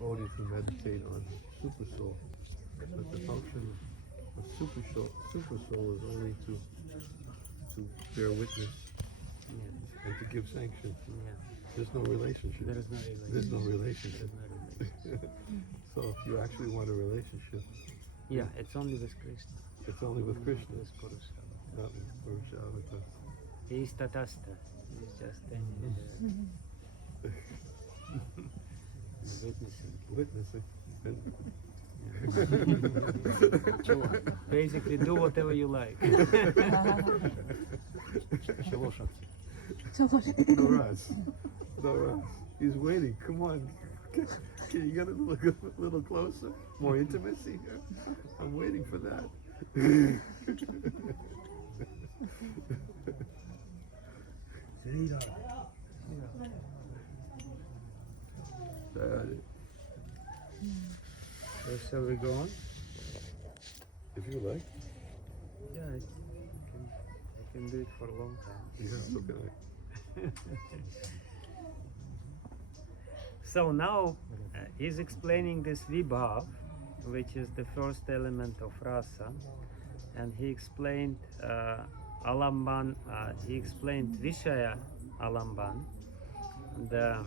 only to meditate on super soul. But the function of super soul is only to bear witness and to give sanction. There's no relationship. There is no relationship. There's no relationship. There's no relationship. So if you actually want a relationship, It's only with Krishna. it's only with Krishna, With Purusha. not with Purusha Avatar. He is tatastha. He is just standing there. Witnessing. Basically, do whatever you like. No rush. No rush. He's waiting. Come on. Can you get a little closer? More intimacy here? I'm waiting for that. So shall we go on? If you like. Yeah, I can do it for a long time. Yeah, so can I. So now he's explaining this vibhav, which is the first element of rasa, and he explained alamban. He explained vishaya alamban, the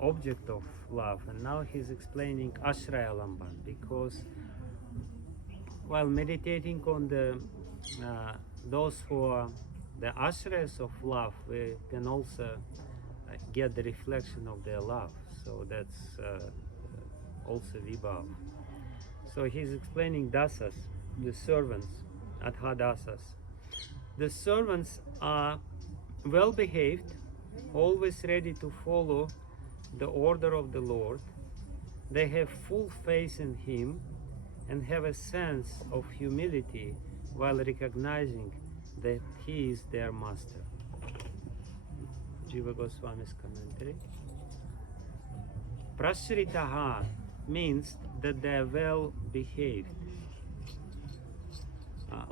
object of love, and now he's explaining ashraya alamban, because while meditating on the those who are the ashrayas of love, we can also get the reflection of their love. So that's also vibhav. So he's explaining dasas, the servants, adhadasas. The servants are well behaved, always ready to follow the order of the Lord. They have full faith in Him and have a sense of humility while recognizing that He is their master. Jiva Goswami's commentary. Prashritaha means that they are well behaved,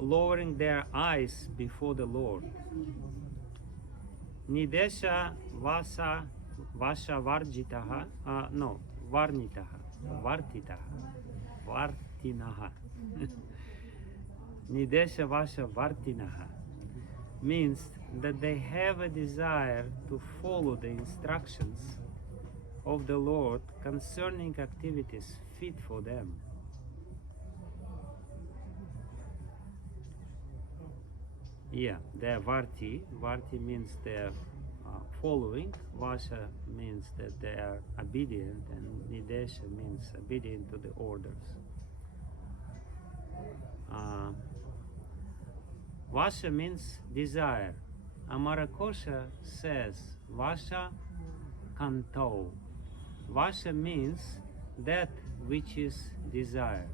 lowering their eyes before the Lord. Nidesha Vasa Vasha Varjitaha, Varnitaha, Vartinaha. Nidesha Vasha Vartinaha means that they have a desire to follow the instructions of the Lord concerning activities fit for them. Yeah, they're Varti. Varti means they're following. Vasha means that they are obedient, and Nidesha means obedient to the orders. Vasha means desire. Amarakosha says Vasha kanto. Vasha means that which is desired.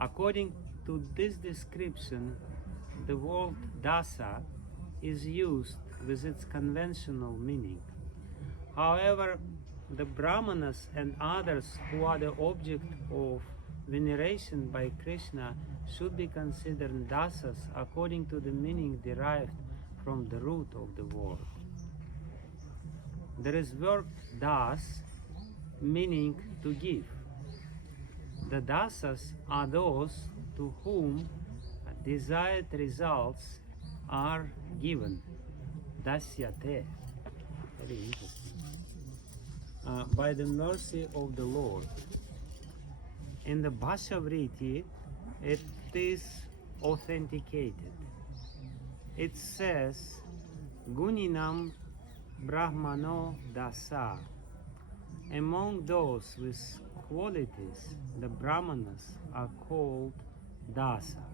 According to this description, the word dasa is used with its conventional meaning. However, the Brahmanas and others who are the object of veneration by Krishna should be considered dasas according to the meaning derived from the root of the word. There is word das meaning to give. The dasas are those to whom desired results are given. Dasyate. Very interesting. By the mercy of the Lord. In the Bhashavriti, it is authenticated. It says, Guninam Brahmano Dasa. Among those with qualities, the Brahmanas are called Dasa.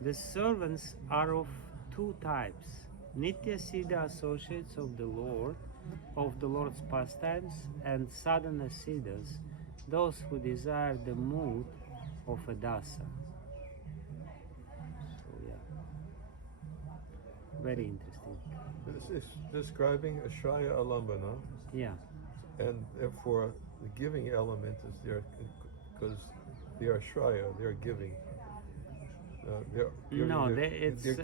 The servants are of two types: Nitya Siddha associates of the Lord's pastimes, and Sadhana Siddhas, those who desire the mood of a dasa. So yeah, very interesting. This is describing Ashraya Alambana, Yeah, and therefore the giving element is there because they are Ashraya, they're giving. They're No, their, it's they're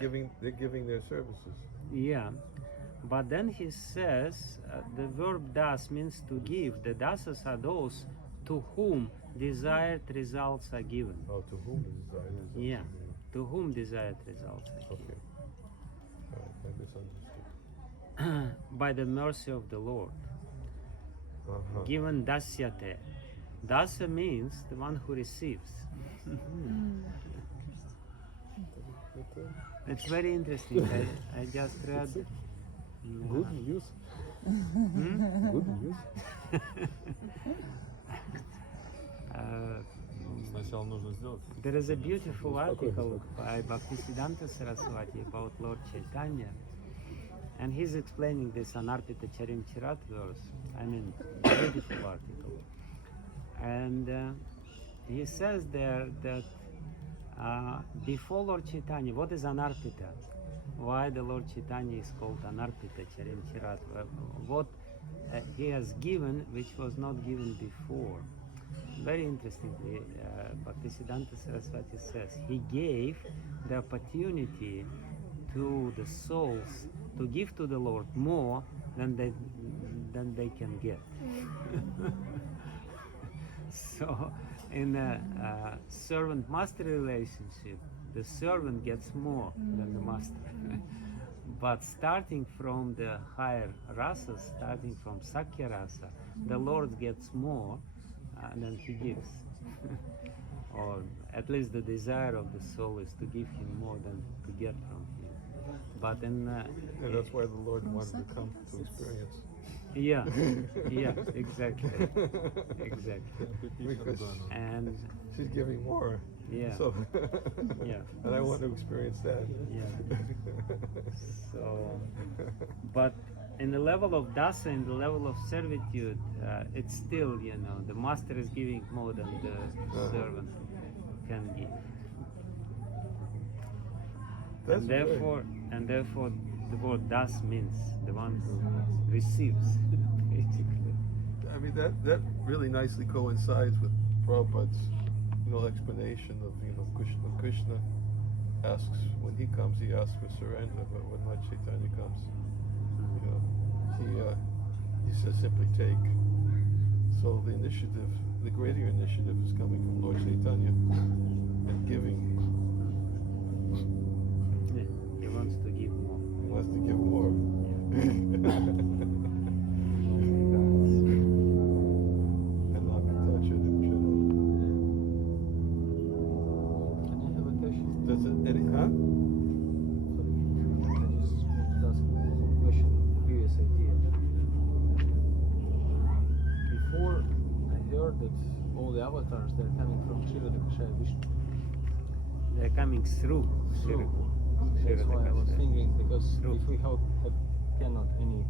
giving their services. yeah, But then he says the verb das means to give. The dasas are those to whom desired results are given. Oh, to whom the desire is. Yeah, to whom desired results are given. Okay. I misunderstood. By the mercy of the Lord. Uh-huh. Given dasyate. Dasa means the one who receives. It's very interesting. I just read. Good news. Good news. Сначала нужно сделать. There is a beautiful article by Bhaktisiddhanta Saraswati about Lord Chaitanya, and he's explaining this Anarpita Charim Chirat verse. I mean, beautiful article. And he says there that before Lord Chaitanya, what is Anarpita? Why the Lord Chaitanya is called Anarpita Charim Chirat? What he has given which was not given before. Very interestingly, Bhaktisiddhanta Saraswati says he gave the opportunity to the souls to give to the Lord more than they can get. So in a servant-master relationship, the servant gets more than the master. But starting from the higher rasas, starting from Sakya rasa, the Lord gets more than he gives. Or at least the desire of the soul is to give him more than to get from him. But in And that's why the Lord wanted to come to experience. yeah, exactly. Because And she's giving more. yeah, So yeah, and I want to experience that. yeah. So, but in the level of dasa, in the level of servitude, it's still, the master is giving more than the servant can give. That's And therefore, the word das means the one who receives, basically. I mean that really nicely coincides with Prabhupada's explanation of Krishna. Krishna asks when he comes, he asks for surrender, but when Lord Chaitanya comes, he says simply take. So the initiative, the greater initiative, is coming from Lord Chaitanya and giving. Yeah, he wants to give more. He wants to give more. And not be touched and Can I have a question? Does it any huh? Sorry. I just want to ask some question on the previous idea. Before I heard that all the avatars they're coming from Kshirodakashaya Vishnu. They're coming through. That's why I was thinking, because Through. if we cannot any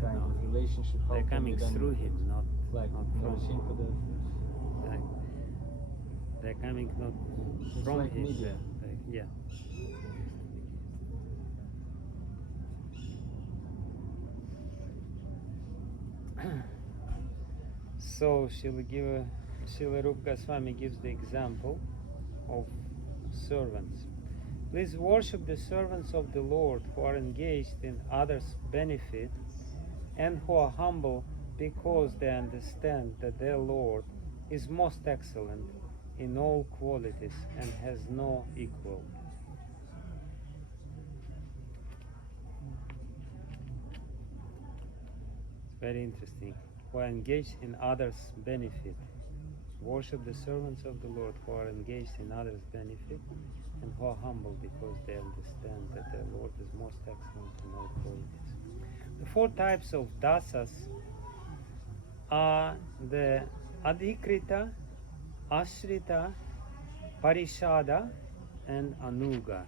kind of relationship, how They're can coming we then, through him, not like from everything for the They're coming not It's from like him. media. Yeah. So Srila Rupa Goswami gives the example of servants. Please worship the servants of the Lord who are engaged in others' benefit and who are humble because they understand that their Lord is most excellent in all qualities and has no equal. It's very interesting. Who are engaged in others' benefit. Worship the servants of the Lord who are engaged in others' benefit and who are humble because they understand that the Lord is most excellent in all qualities. The four types of dasas are the adhikrita, ashrita, parishada, and anuga.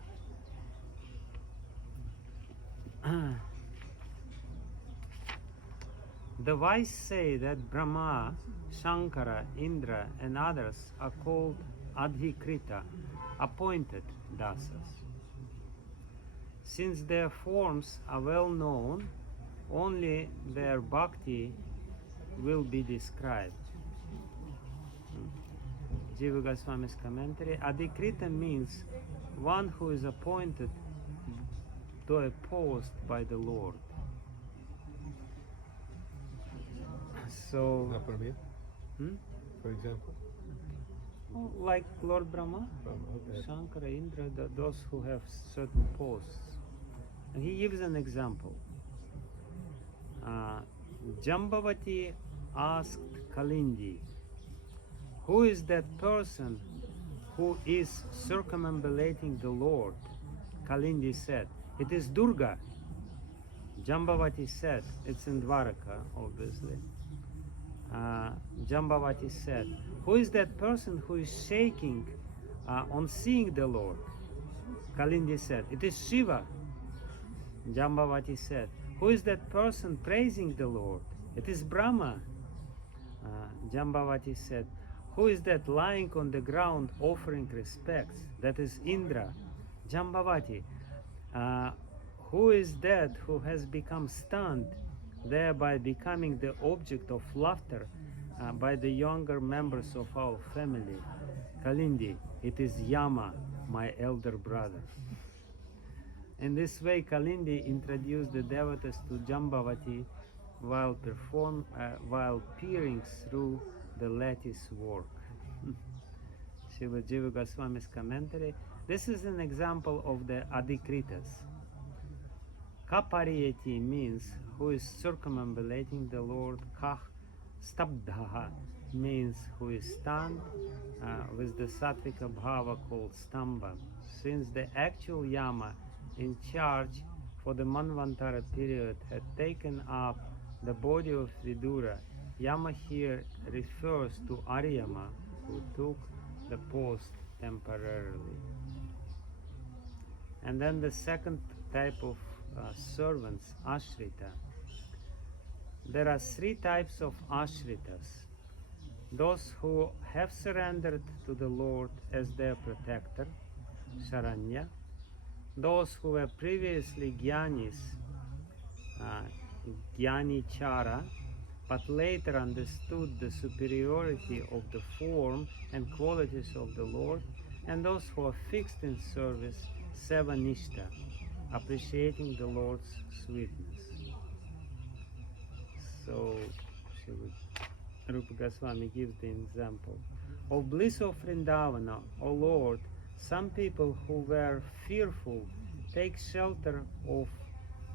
The wise say that Brahma, Shankara, Indra, and others are called adhikrita, appointed dasas. Since their forms are well known, only their bhakti will be described. Jiva Goswami's commentary: adhikrita means one who is appointed to a post by the Lord. So, Not for me, hmm? for example. Like Lord Brahma, Okay. Shankara, Indra, those who have certain posts. And he gives an example. Jambavati asked Kalindi, who is that person who is circumambulating the Lord? Kalindi said, it is Durga. Jambavati said, it's in Dwaraka, obviously. Jambavati said, who is that person who is shaking on seeing the Lord? Kalindi said, it is Shiva. Jambavati said, who is that person praising the Lord? It is Brahma. Jambavati said, who is that lying on the ground offering respects? That is Indra. Jambavati, who is that who has become stunned, thereby becoming the object of laughter by the younger members of our family? Kalindi, it is Yama, my elder brother. In this way, Kalindi introduced the devotees to Jambavati while peering through the lattice work. Srila Jiva Goswami's commentary. This is an example of the Adhikritas. Kapariyati means who is circumambulating the Lord. Kah stabdhaha means who is stunned with the sattvika bhava called stamba. Since the actual Yama in charge for the Manvantara period had taken up the body of Vidura, Yama here refers to Aryama, who took the post temporarily. And then the second type of servants, Ashrita. There are three types of Ashritas. Those who have surrendered to the Lord as their protector, Sharanya. Those who were previously Gyanis, Gyani Chara, but later understood the superiority of the form and qualities of the Lord, and those who are fixed in service, Sevanishta, appreciating the Lord's sweetness. So, Rupa Goswami gives the example. Of bliss of Vrindavana, O Lord, some people who were fearful take shelter of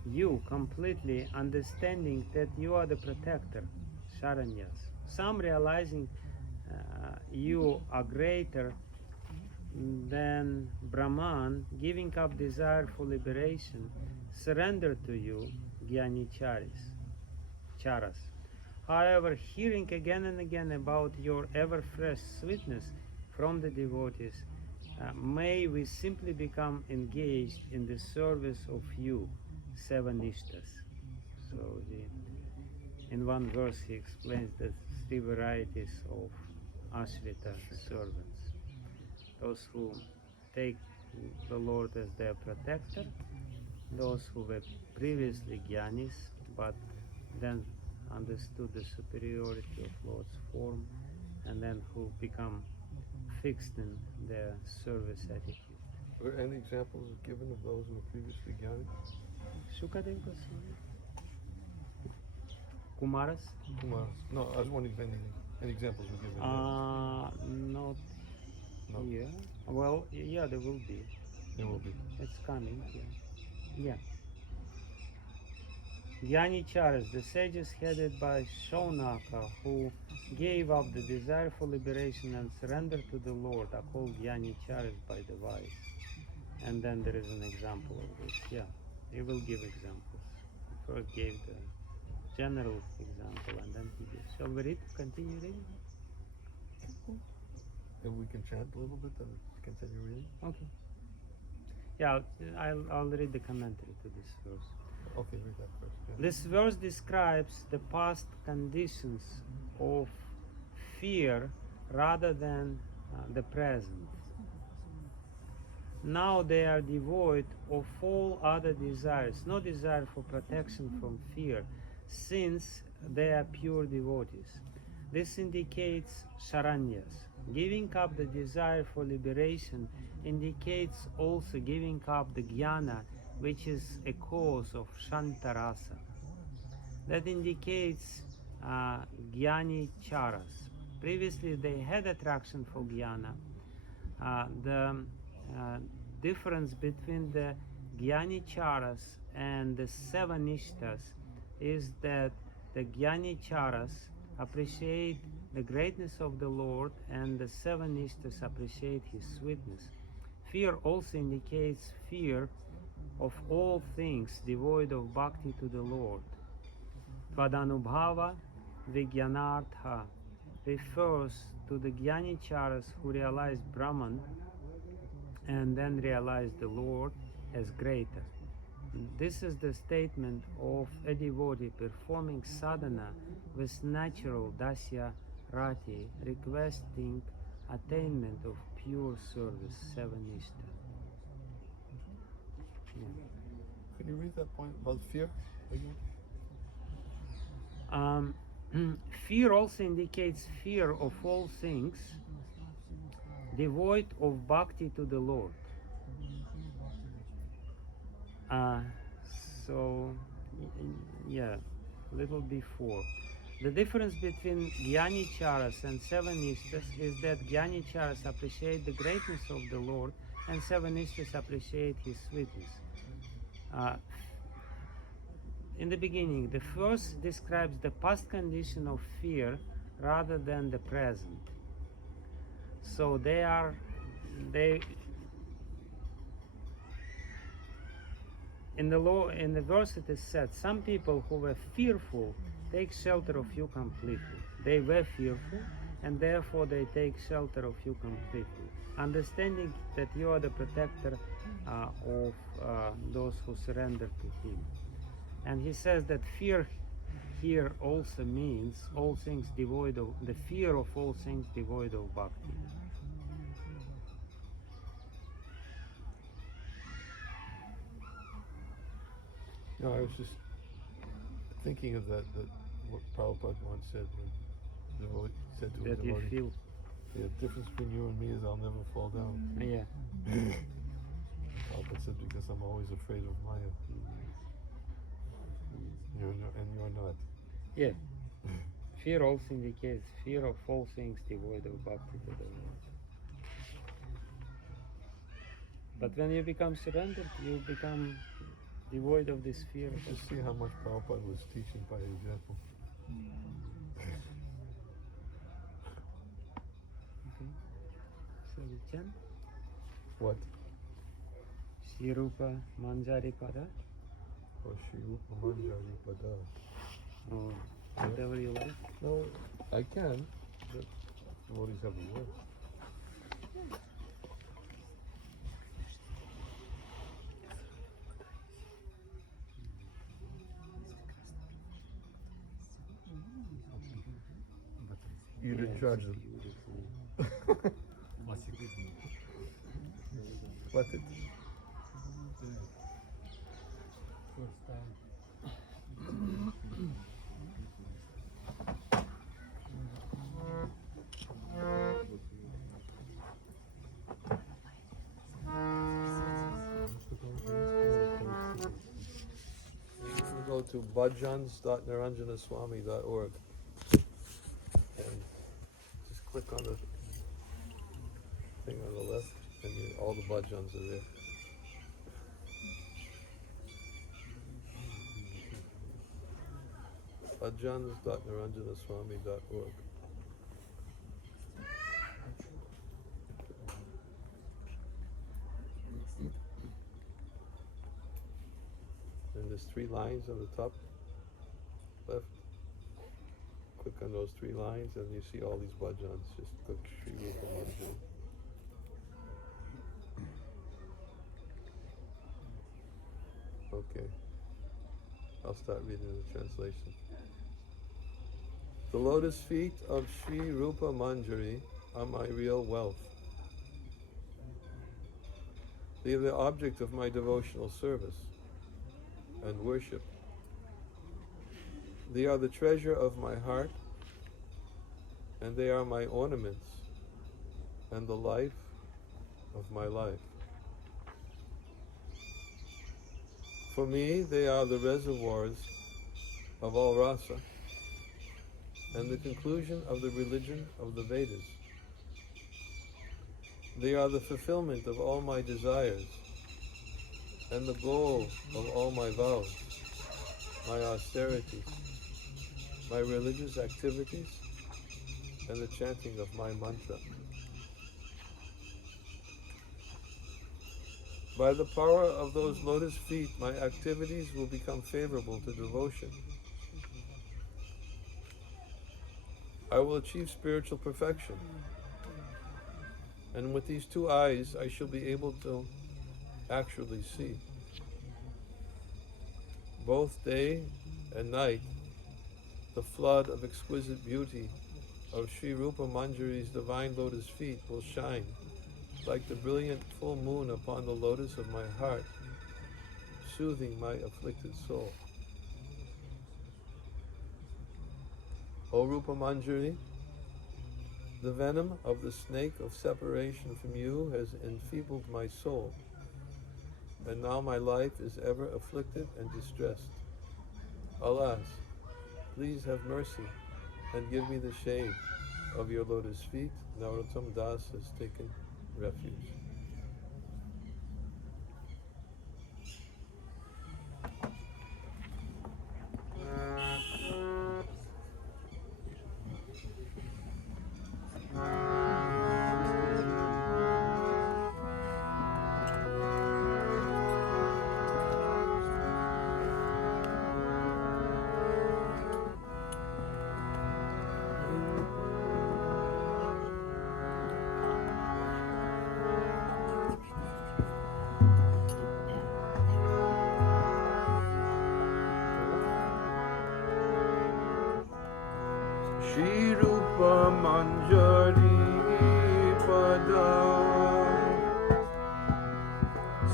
you completely, understanding that you are the protector, Sharanyas. Some realizing you are greater than Brahman, giving up desire for liberation, surrender to you, Gyani Charas. However, hearing again and again about your ever-fresh sweetness from the devotees, may we simply become engaged in the service of you, Sevanishtas. So in one verse he explains the three varieties of Ashrita servants. Those who take the Lord as their protector, those who were previously Gyanis, but then understood the superiority of Lord's form, and then who become fixed in their service attitude. Were any examples given of those who were previously Gyani? Shukadev Goswami? Kumaras? Kumar. No, I was wondering if any examples were given. Not No. here. Well, yeah, there will be. There will be. It's coming, yeah. Gyanicharas, the sages headed by Shaunaka, who gave up the desire for liberation and surrendered to the Lord, are called Gyanicharas by the wise. And then there is an example of this. Yeah, he will give examples. He first gave the general example, and then he gives. Shall we read? Continue reading? If we can chant a little bit, then continue reading. Okay. Yeah, I'll read the commentary to this verse. Okay, read that first. Yeah. This verse describes the past conditions of fear rather than the present. Now they are devoid of all other desires, no desire for protection from fear, since they are pure devotees. This indicates Sharanyas. Giving up the desire for liberation indicates also giving up the jnana, which is a cause of Shantarasa. That indicates Jnani Charas. Previously they had attraction for Jnana. The difference between the Jnani Charas and the seven Ishtas is that the Jnani Charas appreciate the greatness of the Lord and the seven Ishtas appreciate his sweetness. Fear also indicates fear of all things devoid of bhakti to the Lord. Tvadanubhava Vijnanartha refers to the Jnani Charas who realized Brahman and then realized the Lord as greater. This is the statement of a devotee performing sadhana with natural dasya rati, requesting attainment of pure service, seven ishta. Can you read that point about fear again? Fear also indicates fear of all things devoid of bhakti to the Lord. Yeah, little before. The difference between Jnani Charas and seven Ishtas is that Jnani Charas appreciate the greatness of the Lord and seven Ishtas appreciate his sweetness. In the beginning, the first describes the past condition of fear rather than the present. So in the verse it is said, some people who were fearful take shelter of you completely. They were fearful and therefore they take shelter of you completely, understanding that you are the protector of those who surrender to him. And he says that fear here also means all things devoid of, the fear of all things devoid of bhakti. No, I was just thinking of that what Prabhupada once said when said to a That you devotee, feel, the difference between you and me is I'll never fall down. yeah. Prabhupada said because I'm always afraid of Maya. You're not. Yeah. Fear also indicates fear of all things devoid of bhakti to the Lord. But when you become surrendered, you become devoid of this fear. Just see how much Prabhupada was teaching by example. Okay. So the chant? What? Shri Rupa Manjari Pada, Or Shri Rupa Manjari Pada. or whatever you like. No, I can, but devotees have the word. You didn't charge them. What it? Go to bhajans.niranjanaswami.org and just click on the thing on the left and all the bhajans are there. bhajans.niranjanaswami.org. And there's 3 lines on the top left. Click on those 3 lines and you see all these bhajans. Just click Shri Rupa Manjari. Okay. I'll start reading the translation. The lotus feet of Shri Rupa Manjari are my real wealth. They are the object of my devotional service and worship. They are the treasure of my heart, and they are my ornaments and the life of my life. For me, they are the reservoirs of all rasa, and the conclusion of the religion of the Vedas. They are the fulfillment of all my desires and the goal of all my vows, my austerities, my religious activities, and the chanting of my mantra. By the power of those lotus feet, my activities will become favorable to devotion. I will achieve spiritual perfection. And with these two eyes, I shall be able to actually see. Both day and night, the flood of exquisite beauty of Sri Rupa Manjari's divine lotus feet will shine like the brilliant full moon upon the lotus of my heart, soothing my afflicted soul. O Rupa Manjari, the venom of the snake of separation from you has enfeebled my soul, and now my life is ever afflicted and distressed. Alas, please have mercy and give me the shade of your lotus feet. Narottam Das has taken refuge. Shri Rupa Manjari Pada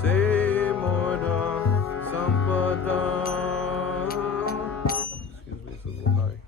Se Mora Sampada. Excuse me, it's a little high.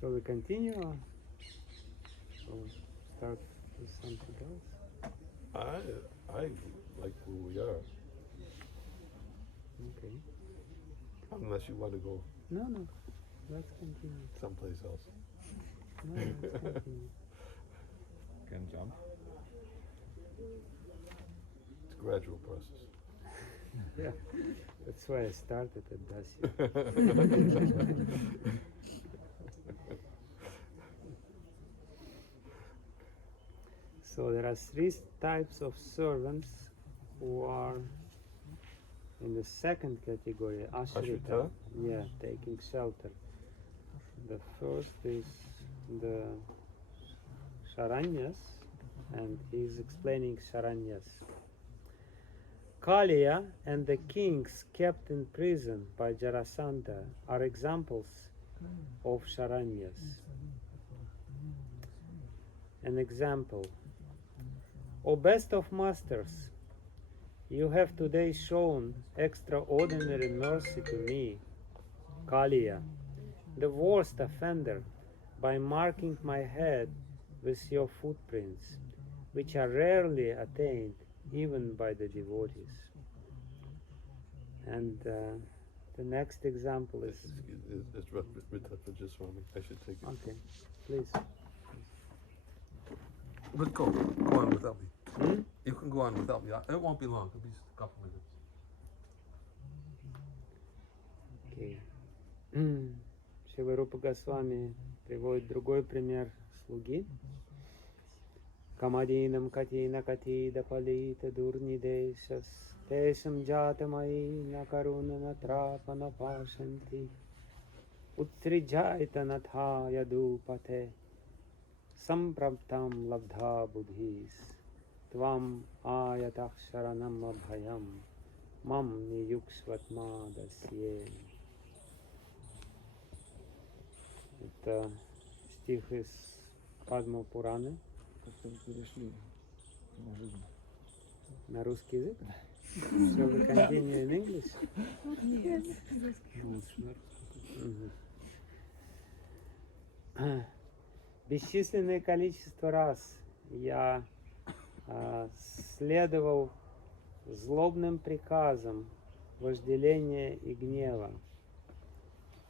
Shall we continue or start with something else? I like where we are, Okay. unless you want to go No, let's continue. someplace else. No, let's continue. Can jump. It's a gradual process. Yeah, that's why I started at Dasya. So there are three types of servants who are in the second category, Ashrita. Ashrita? Yeah, taking shelter. The first is the Sharanyas, and he's explaining Sharanyas. Kaliya and the kings kept in prison by Jarasandha are examples of Sharanyas. An example. O best of masters, you have today shown extraordinary mercy to me, Kaliya, the worst offender, by marking my head with your footprints, which are rarely attained even by the devotees. And the next example is... It's just Swami. I should take it. Okay, please. But go on without me. Hmm? You can go on without me. It won't be long. It'll be just a couple minutes. Okay. Шрила Рупа Госвами приводит другой пример слуги. Камадинам катина катида палита дурнидешас тешам джатамаи накаруна натрапа напашанти уттриджайта натха ядупате сампраптам лабдха будхис твам аятах шаранам абхаям мам нiyukshvatma dasye. Это стих из Падма Пураны. Как-то перешли неожиданно. На русский язык? Shall we continue in English? Бесчисленное количество раз я следовал злобным приказам вожделения и гнева,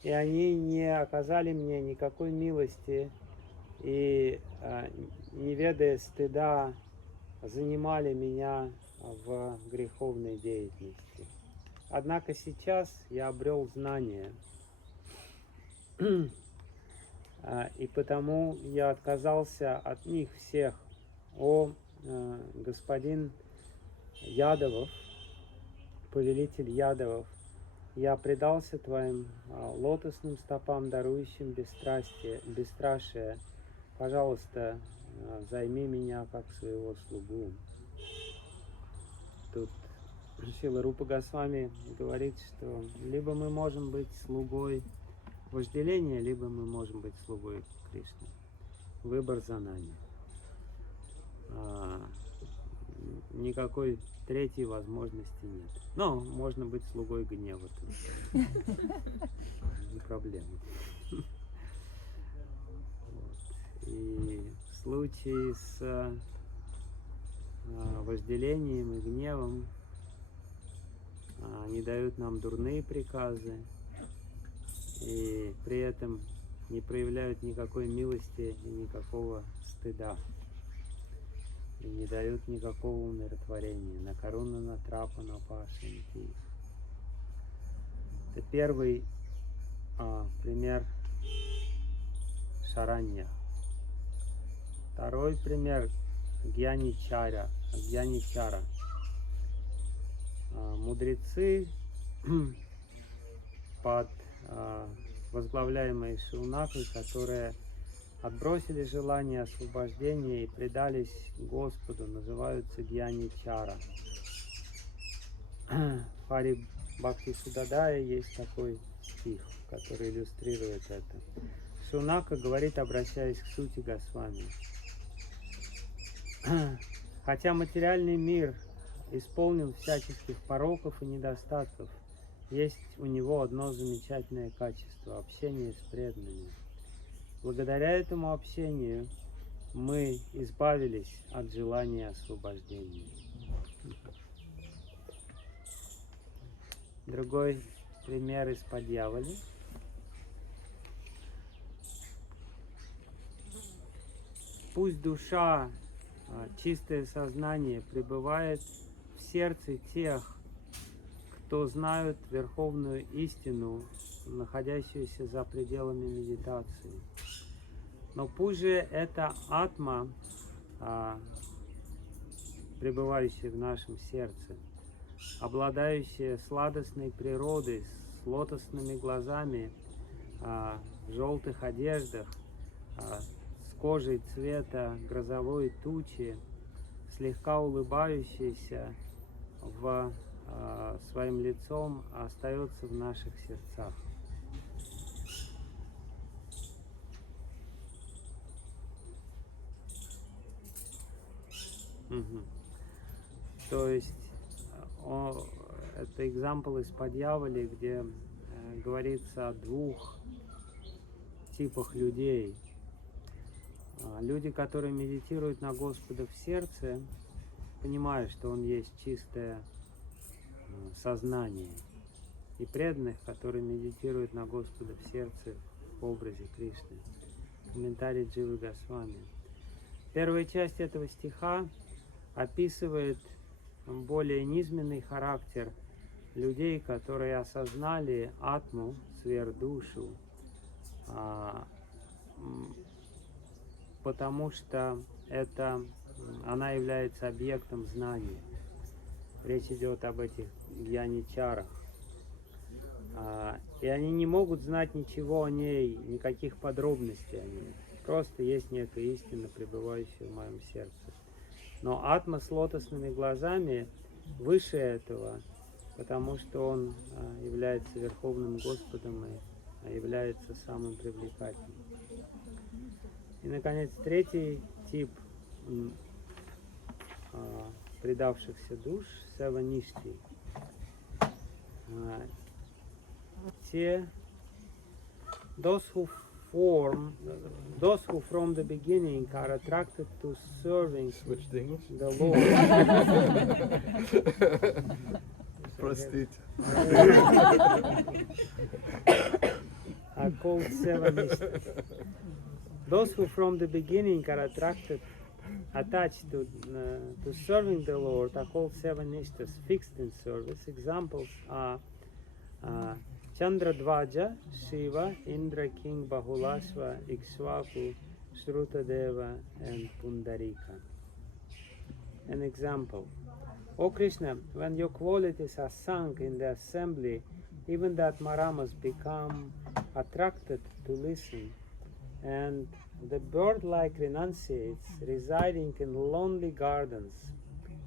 и они не оказали мне никакой милости и, не ведая стыда, занимали меня в греховной деятельности. Однако сейчас я обрел знания, и потому я отказался от них всех. О, господин Ядовов, повелитель Ядовов, я предался твоим лотосным стопам, дарующим бесстрашие. Пожалуйста, займи меня как своего слугу. Тут Шрила Рупа Госвами говорит, что либо мы можем быть слугой вожделения, либо мы можем быть слугой Кришны. Выбор за нами. Никакой третьей возможности нет. Но можно быть слугой гнева тоже. Не проблема. И в случае с вожделением и гневом они дают нам дурные приказы и при этом не проявляют никакой милости и никакого стыда. И не дают никакого умиротворения. На корону, на трапа, на пашенти. Это первый пример Шаранья. Второй пример Гьяничара. Мудрецы под возглавляемые Шаунакой, которые отбросили желание освобождения и предались Господу, называются гьяни-чара. В Хари Бхакти Судадае есть такой стих, который иллюстрирует это. Шунака говорит, обращаясь к сути Госвами. Хотя материальный мир исполнен всяческих пороков и недостатков, есть у него одно замечательное качество – общение с преданными. Благодаря этому общению мы избавились от желания освобождения. Другой пример из Падьявали. Пусть душа, чистое сознание пребывает в сердце тех, кто знают верховную истину, находящуюся за пределами медитации. Но пусть же эта атма, пребывающая в нашем сердце, обладающая сладостной природой, с лотосными глазами, в желтых одеждах, с кожей цвета грозовой тучи, слегка улыбающаяся своим лицом, остается в наших сердцах. То есть это экзампл из Падьявали, где говорится о двух типах людей. Люди, которые медитируют на Господа в сердце, понимают, что Он есть чистое сознание. И преданных, которые медитируют на Господа в сердце в образе Кришны. Комментарий Дживы Госвами. Первая часть этого стиха описывает более низменный характер людей, которые осознали атму, сверхдушу, потому что она является объектом знания. Речь идет об этих гьяни-чарах. И они не могут знать ничего о ней, никаких подробностей о ней. Просто есть некая истина, пребывающая в моем сердце. Но атма с лотосными глазами выше этого, потому что он является Верховным Господом и является самым привлекательным. И, наконец, третий тип предавшихся душ – саваништи. Those who from the beginning are attracted to serving the Lord. Простите. Are called Sevanistas. Those who from the beginning are attached to serving the Lord are called Sevanistas, fixed in service. Examples are Chandradvaja, Shiva, Indra, King, Bahulashva, Ikshvaku, Shrutadeva, and Pundarika. An example. O Krishna, when your qualities are sung in the assembly, even the Atmaramas become attracted to listen, and the bird-like renunciates residing in lonely gardens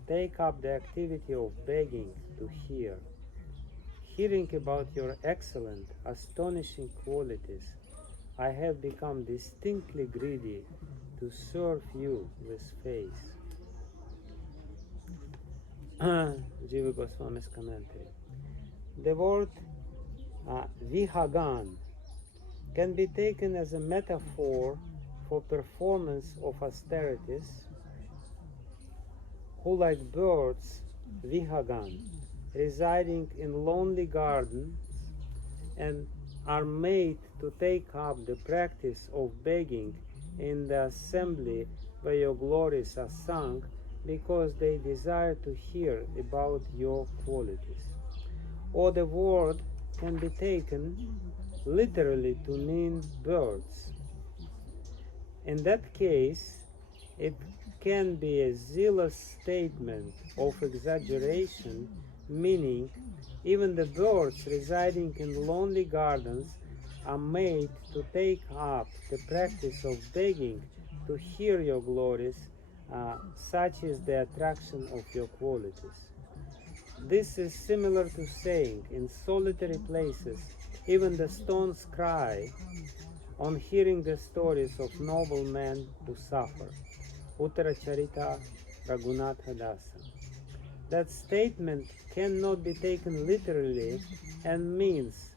take up the activity of begging to hear. Hearing about your excellent, astonishing qualities, I have become distinctly greedy to serve you with faith. Jiva Goswami's commentary. The word vihagan can be taken as a metaphor for performance of austerities, who like birds, vihagan, residing in lonely gardens and are made to take up the practice of begging in the assembly where your glories are sung because they desire to hear about your qualities. Or the word can be taken literally to mean birds. In that case, it can be a zealous statement of exaggeration, meaning even the birds residing in lonely gardens are made to take up the practice of begging to hear your glories, such is the attraction of your qualities. This is similar to saying, in solitary places, even the stones cry on hearing the stories of noble men who suffer. Uttara Charita Raghunatha Dasa. That statement cannot be taken literally and means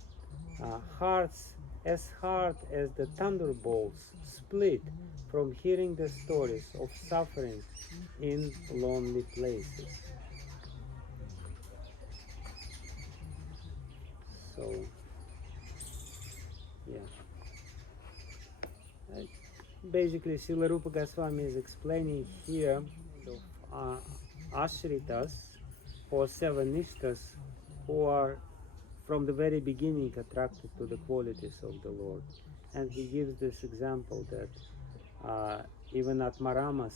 hearts as hard as the thunderbolts split from hearing the stories of suffering in lonely places. So, yeah. Basically, Srila Rupa Goswami is explaining here of ashritas or seven nishtas who are from the very beginning attracted to the qualities of the Lord. And he gives this example that even Atmaramas,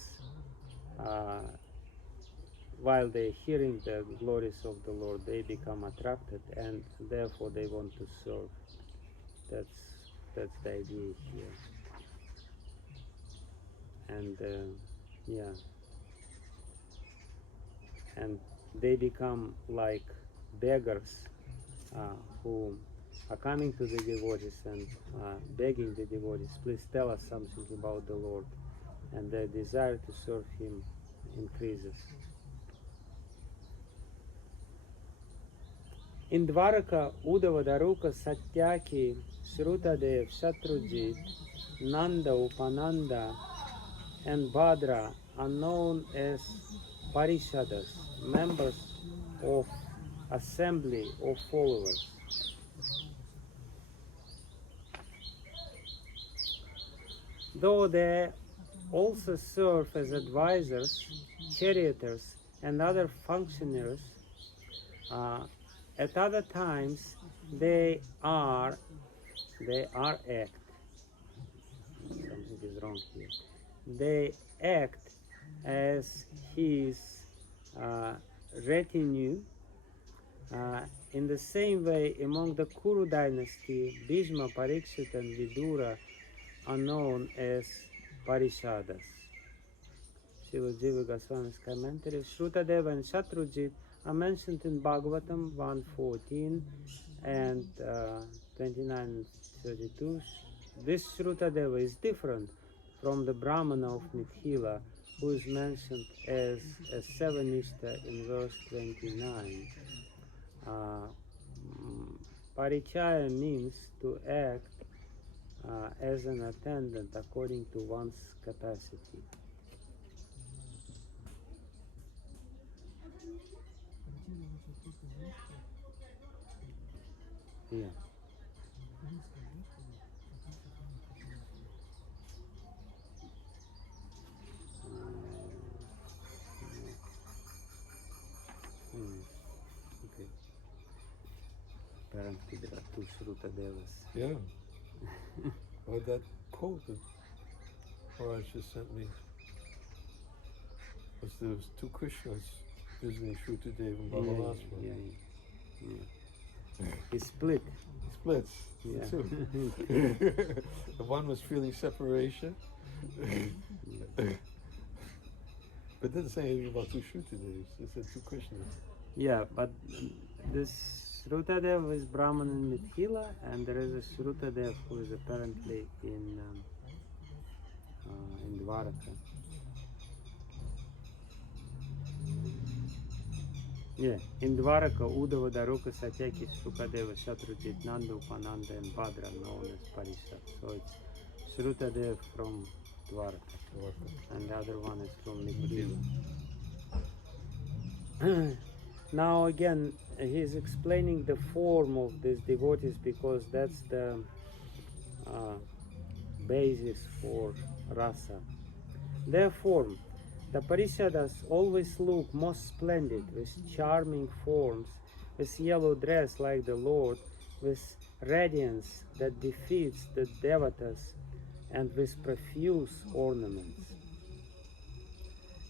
while they're hearing the glories of the Lord, they become attracted and therefore they want to serve. That's the idea here. And yeah, and they become like beggars who are coming to the devotees and begging the devotees, please tell us something about the Lord, and their desire to serve Him increases. In Dwaraka, Uddhava, Daruka, Satyaki, Shrutadev, Shatrujit, Nanda, Upananda, and Bhadra are known as Parishadas, members of assembly of followers. Though they also serve as advisors, charioteers, and other functionaries, at other times they act. Something is wrong here. They act as his retinue. In the same way, among the Kuru dynasty, Bhishma, Parikshit, and Vidura are known as Parishadas. Srila Jiva Goswami's commentary. Shrutadeva and Shatrujit are mentioned in Bhagavatam 1.14 and 29.32. This Shrutadeva is different from the Brahmana of Mithila, who is mentioned as a Sevanishta in verse 29. Parichaya means to act as an attendant according to one's capacity. Yeah. Okay. Apparently there are two Shrutadevas. Yeah. Or that quote that Raj just sent me. Was there was two Krishnas visiting Shrutadeva and Balalasva. Yeah. He split. Splits. Yeah. Too. The one was feeling separation. But it doesn't say anything about two Shrutadevas. It said two Krishnas. Yeah, but this Shrutadev is Brahman in Mithila, and there is a Shrutadev who is apparently in Dwaraka. Yeah, in Dwaraka, Uddhava, Daruka, Satyaki, Shrukadeva, Shatrujit, Nanda, Upananda, and Bhadra known as Parishad. So it's Shrutadev from Dwaraka, and the other one is from Mithila. Now again, he's explaining the form of these devotees because that's the basis for rasa. Their form. The Parishadas always look most splendid, with charming forms, with yellow dress like the Lord, with radiance that befits the Devatas, and with profuse ornaments.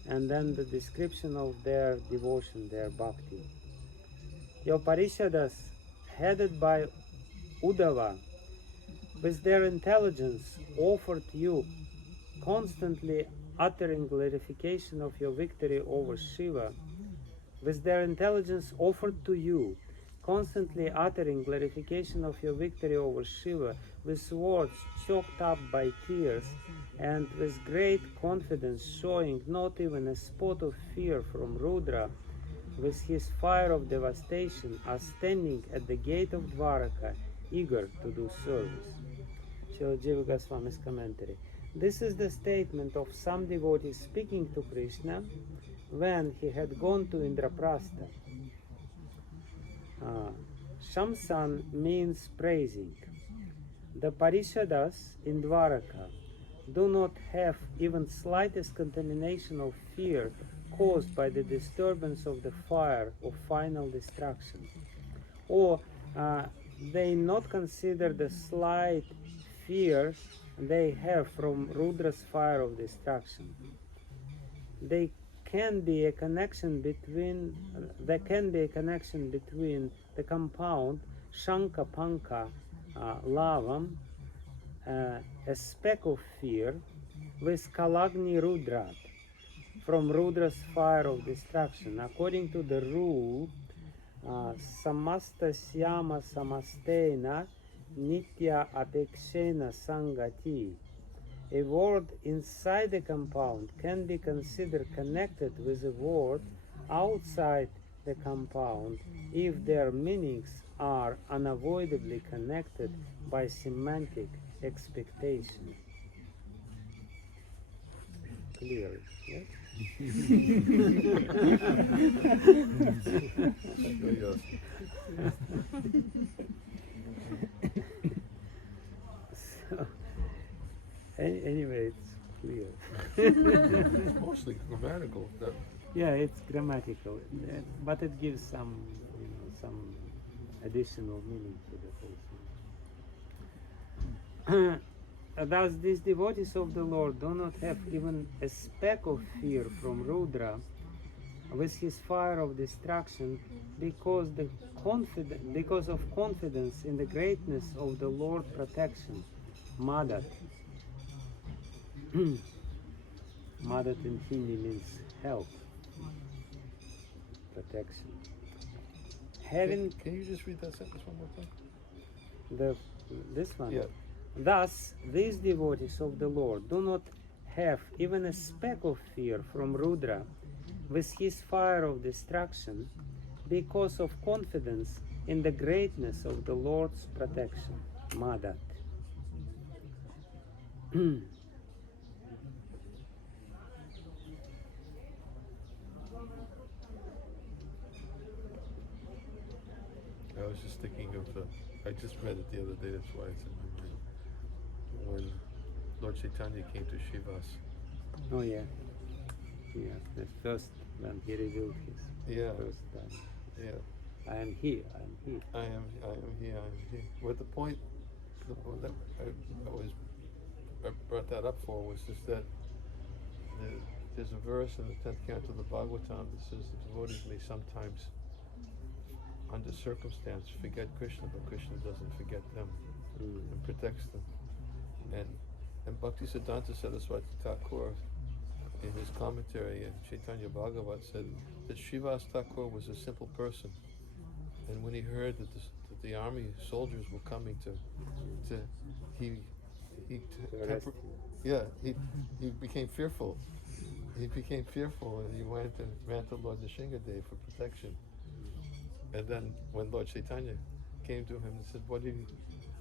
And then the description of their devotion, their bhakti. Your Parishadas, headed by Uddhava, with their intelligence offered you, constantly uttering glorification of your victory over Shiva, with their intelligence offered to you, constantly uttering glorification of your victory over Shiva, with words choked up by tears, and with great confidence showing not even a spot of fear from Rudra, with his fire of devastation, are standing at the gate of Dwaraka, eager to do service. Srila Jiva Goswami's commentary. This is the statement of some devotees speaking to Krishna when he had gone to Indraprastha. Shamsan means praising. The Parishadas in Dwaraka do not have even slightest contamination of fear caused by the disturbance of the fire of final destruction, or they not consider the slight fear they have from Rudra's fire of destruction. There can be a connection between the compound Shanka Panka Lavam, a speck of fear, with Kalagni Rudrat, from Rudra's fire of destruction, according to the rule Samasta Syama Samastena Nitya Apekshena Sangati. A word inside the compound can be considered connected with a word outside the compound if their meanings are unavoidably connected by semantic expectation. Clear, yes? So, anyway, it's clear. It's mostly grammatical stuff. Yeah, it's grammatical, but it gives some additional meaning to the whole thing. Thus, these devotees of the Lord do not have even a speck of fear from Rudra with his fire of destruction, because of confidence in the greatness of the Lord's protection, Madat. Madat in Hindi means help, protection. Having Can you just read that sentence one more time? this one. Yeah. Thus, these devotees of the Lord do not have even a speck of fear from Rudra with his fire of destruction, because of confidence in the greatness of the Lord's protection, Madat. I was just thinking of I just read it the other day, that's why it's in my mind. When Lord Chaitanya came to Shivas. Oh yeah. Yeah, the first when he revealed his first time. Yeah. I am here, I am here. I am here. What the point that I brought that up for was just that there's a verse in the 10th canto of the Bhagavatam that says the devotees may sometimes, under circumstance, forget Krishna, but Krishna doesn't forget them and protects them. And Bhakti Siddhanta Saraswati Thakur, in his commentary in Chaitanya Bhagavat, said that Srivas Thakur was a simple person, and when he heard that the army soldiers were coming he became fearful. He became fearful, and he went and ran to Lord Nrsingadev for protection. And then when Lord Chaitanya came to him and said,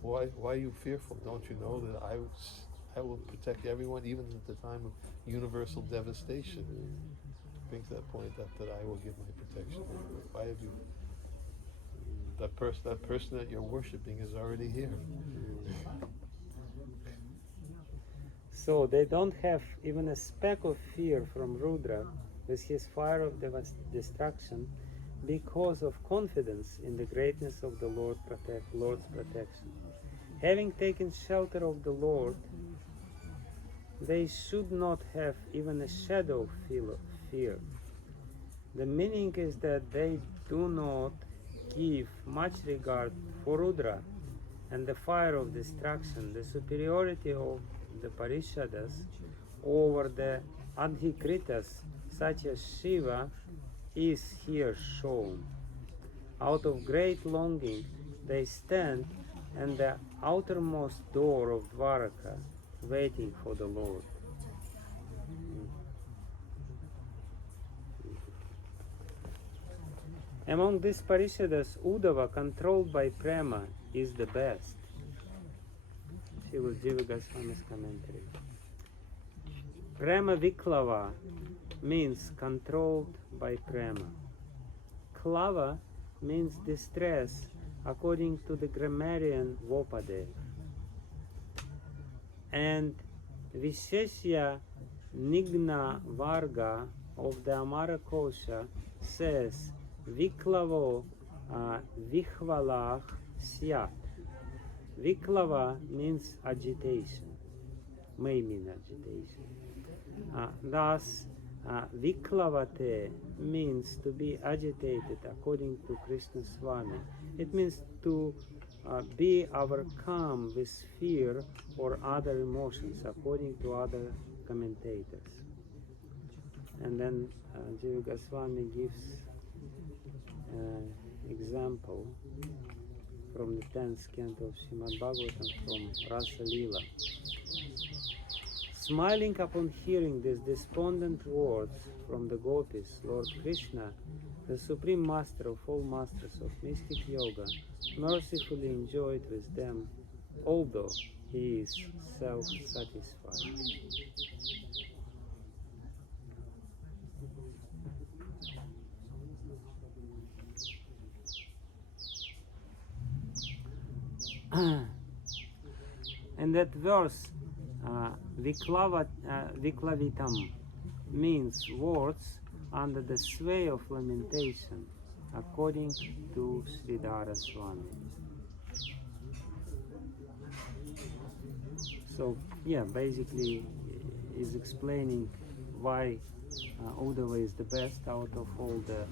why are you fearful? Don't you know that I will protect everyone, even at the time of universal devastation? Brings that point up, that I will give my protection. Why have you? That person that you're worshiping is already here. So they don't have even a speck of fear from Rudra with his fire of destruction, because of confidence in the greatness of the Lord's protection. Having taken shelter of the Lord, they should not have even a shadow of fear. The meaning is that they do not give much regard for Rudra, and the fire of destruction, the superiority of the Parishadas over the Adhikritas, such as Shiva, is here shown. Out of great longing, they stand at the outermost door of Dwaraka, waiting for the Lord. Among these Parishadas, Uddhava, controlled by Prema, is the best. She was Jiva Goswami's commentary. Prema Viklava means controlled by Prema. Klava means distress, according to the grammarian Vopade. And Visheshya Nigna Varga of the Amara Kosha says, Viklavo Vikhvalach Syat. Viklava means agitation, may mean agitation. Thus, Viklavate means to be agitated according to Krishna Swami. It means to be overcome with fear or other emotions according to other commentators. And then Jiva Goswami gives example from the 10th canto of Srimad Bhagavatam from Rasa Leela. Smiling upon hearing these despondent words from the gopis, Lord Krishna, the supreme master of all masters of mystic yoga, mercifully enjoyed with them, although he is self-satisfied. And that verse, Viklavitam, means words under the sway of lamentation, according to Sridhara Swami. So, yeah, basically is explaining why Uddhava is the best out of all the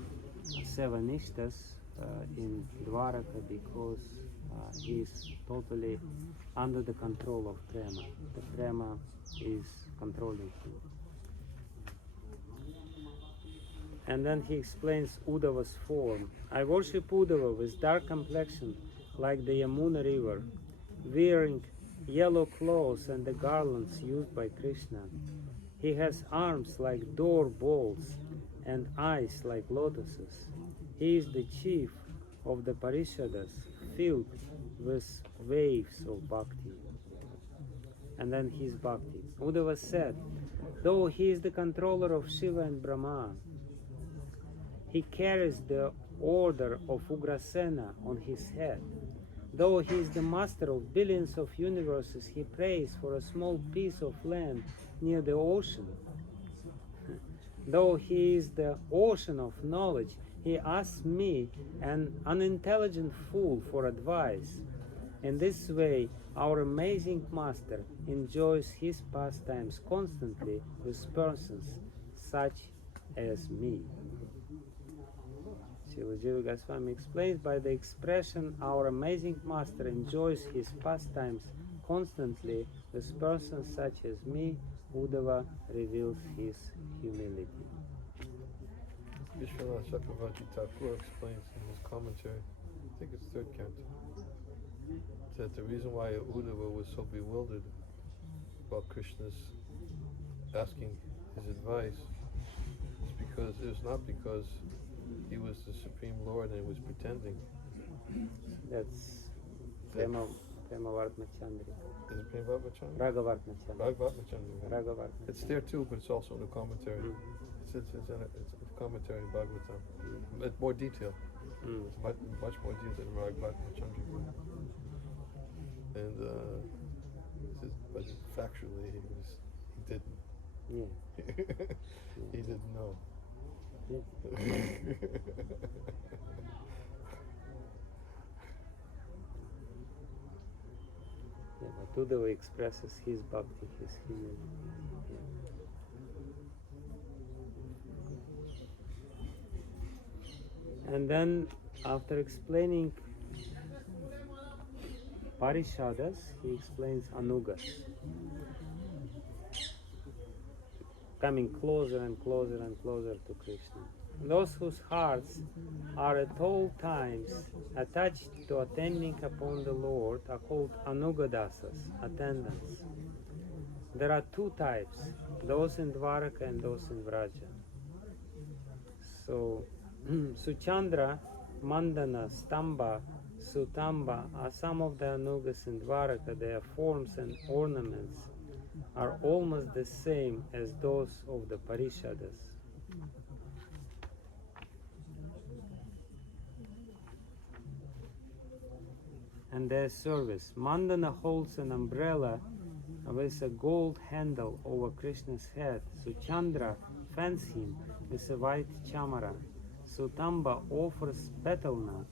seven ishtas in Dwaraka, because he is totally under the control of Prema. The Prema is controlling him. And then he explains Uddhava's form. I worship Uddhava with dark complexion like the Yamuna river, wearing yellow clothes and the garlands used by Krishna. He has arms like door bolts and eyes like lotuses. He is the chief of the Parishadas, filled with waves of bhakti. And then his bhakti. Uddhava said, though he is the controller of Shiva and Brahma, he carries the order of Ugrasena on his head. Though he is the master of billions of universes, he prays for a small piece of land near the ocean. Though he is the ocean of knowledge, he asks me, an unintelligent fool, for advice. In this way, our amazing master enjoys his pastimes constantly with persons such as me. Srila Jiva Goswami explains, by the expression our amazing master enjoys his pastimes constantly with persons such as me, Uddhava reveals his humility. Vishwanath Chakravarti Thakur explains in his commentary, I think it's third canto, that the reason why Uddhava was so bewildered about Krishna's asking his advice is because it was not because he was the Supreme Lord and was pretending. That's Prema Vartma Chandri. Is it Prema Vartma Chandri? Raga Vartma Chandri. Vartma Chandri. Raga Vartma. It's there too, but it's also in the commentary. It's a commentary in Bhagavatam. It's more detail. It's much more detailed than Vartma Chandri. And but factually, he didn't. Yeah. He didn't know. Yeah. Yeah, but Uddhava expresses his bhakti, his humility. Yeah. And then, after explaining Parishadas, he explains Anugas. Coming closer and closer and closer to Krishna. Those whose hearts are at all times attached to attending upon the Lord are called Anugadasas, attendants. There are two types, those in Dwaraka and those in Vraja. So, Suchandra, Mandana, Stamba, Sutamba are some of the Anugas in Dwaraka. Their forms and ornaments are almost the same as those of the Parishadas. And their service. Mandana holds an umbrella with a gold handle over Krishna's head. Suchandra fans him with a white chamara. Sutamba offers betel nut.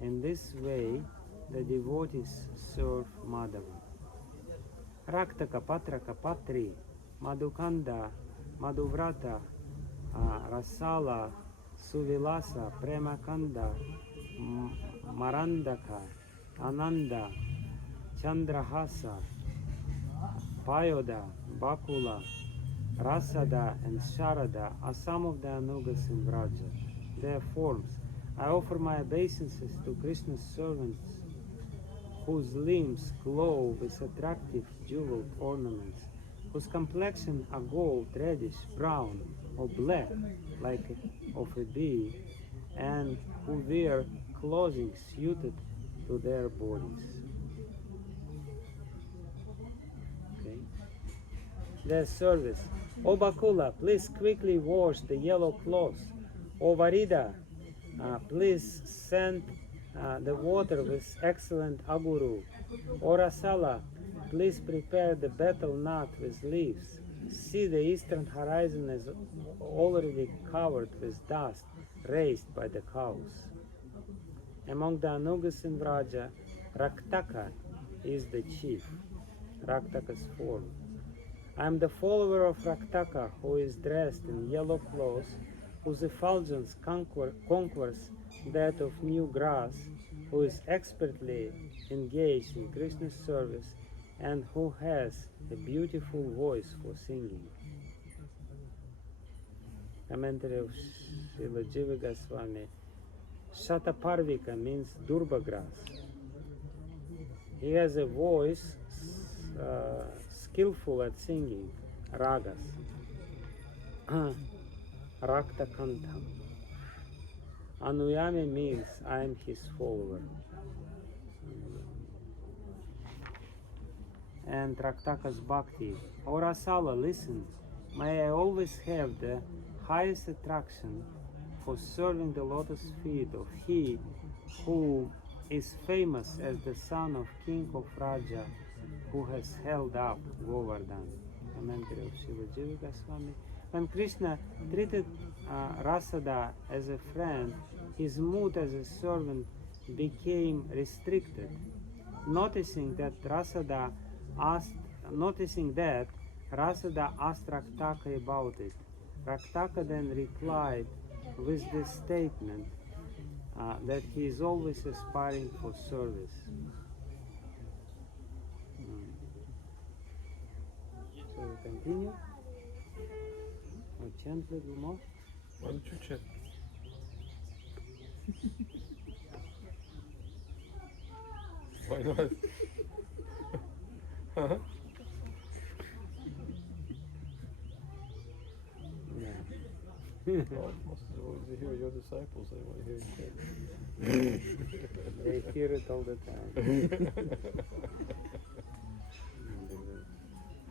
In this way, the devotees serve Madhava. Raktaka, Patraka, Patri, Madhukanda, Madhuvrata, Rasala, Suvilasa, Premakanda, Marandaka, Ananda, Chandrahasa, Payoda, Bakula, Rasada, and Sharada are some of the Anugas in Vraja. Their forms. I offer my obeisances to Krishna's servants, whose limbs glow with attractive jeweled ornaments, whose complexion are gold, reddish, brown, or black, like of a bee, and who wear clothing suited to their bodies. Okay. Their service. O Bakula, please quickly wash the yellow cloth. O Varida, please send the water with excellent aguru. O Rasala, please prepare the betel nut with leaves. See, the eastern horizon is already covered with dust raised by the cows. Among the Anugas in Vraja, Raktaka is the chief. Raktaka's form. I am the follower of Raktaka, who is dressed in yellow clothes, whose effulgence conquers that of new grass, who is expertly engaged in Krishna's service, and who has a beautiful voice for singing. Commentary of Srila Jiva Goswami. Shataparvika means durba grass. He has a voice skillful at singing, ragas. Rakta Kantam. Anuyami means I am his follower. And Raktaka's Bhakti. O Rasala, listen, may I always have the highest attraction for serving the lotus feet of he who is famous as the son of King of Raja, who has held up Govardhan. Commentary of Srila Jiva Goswami. When Krishna treated Rasada as a friend, his mood as a servant became restricted. Noticing that Rasada asked Raktaka about it, Raktaka then replied with this statement that he is always aspiring for service. So we continue. Or chant a little more? Why don't you chant? Why not? Huh? Yeah. Oh, to hear your disciples, they want to hear you chant. They hear it all the time.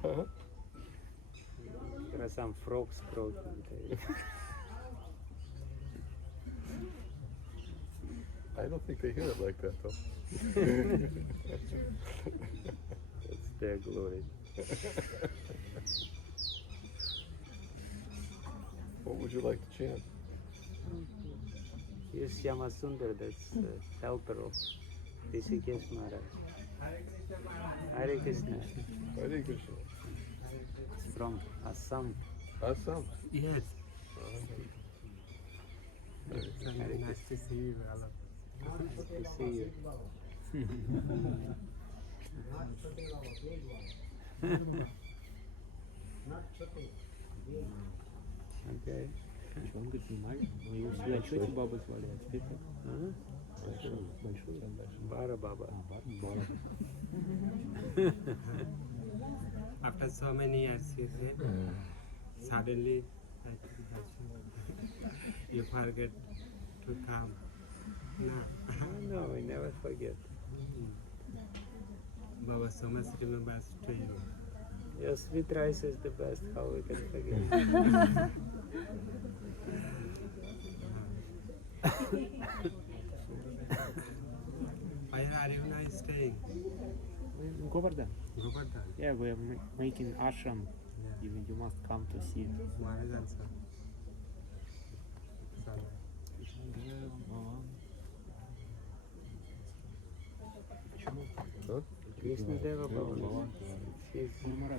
Huh? There are some frogs croaking. I don't think they hear it like that, though. It's their glory. What would you like to chant? Here's Shyamasundar, that's the helper of Rishikesh Maharaj. Hare Krishna. Hare Krishna. From Assam. Assam. Yes. Hare Nice to see you, brother. Krishna. Good to see you. Okay. Что он говорит, не маленький? Вы его всегда чете бабу звали, а теперь как? Большой? Bara Baba. Бара. After so many years, you said, suddenly, I think you forget to come. No. No, we never forget. Baba so much remembers to you. Your sweet rice is the best. How we can forget? Where are you now staying? Govardhan. Govardhan. Yeah, we are making ashram. You must come to see it. Maharajan, sir. Huh? Krishnadeva Baba. He's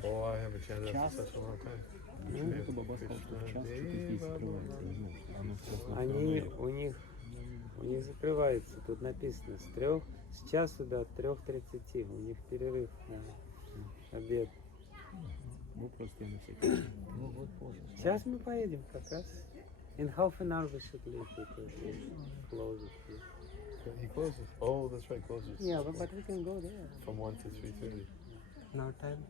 Oh, I haven't chanted that for such a long time. Это баба сказал, что в час что-то здесь закрывается. Не знаю, что оно все Они, у них закрывается, тут написано с часу до 3:30, у них перерыв на обед. Ну, просто я на всякий случай. Ну, вот после. Сейчас мы поедем как раз. In half an hour we should leave because it closes here. He closes. Oh, that's right, closes. Yeah, but we can go there. From 1 to 3:30. No time?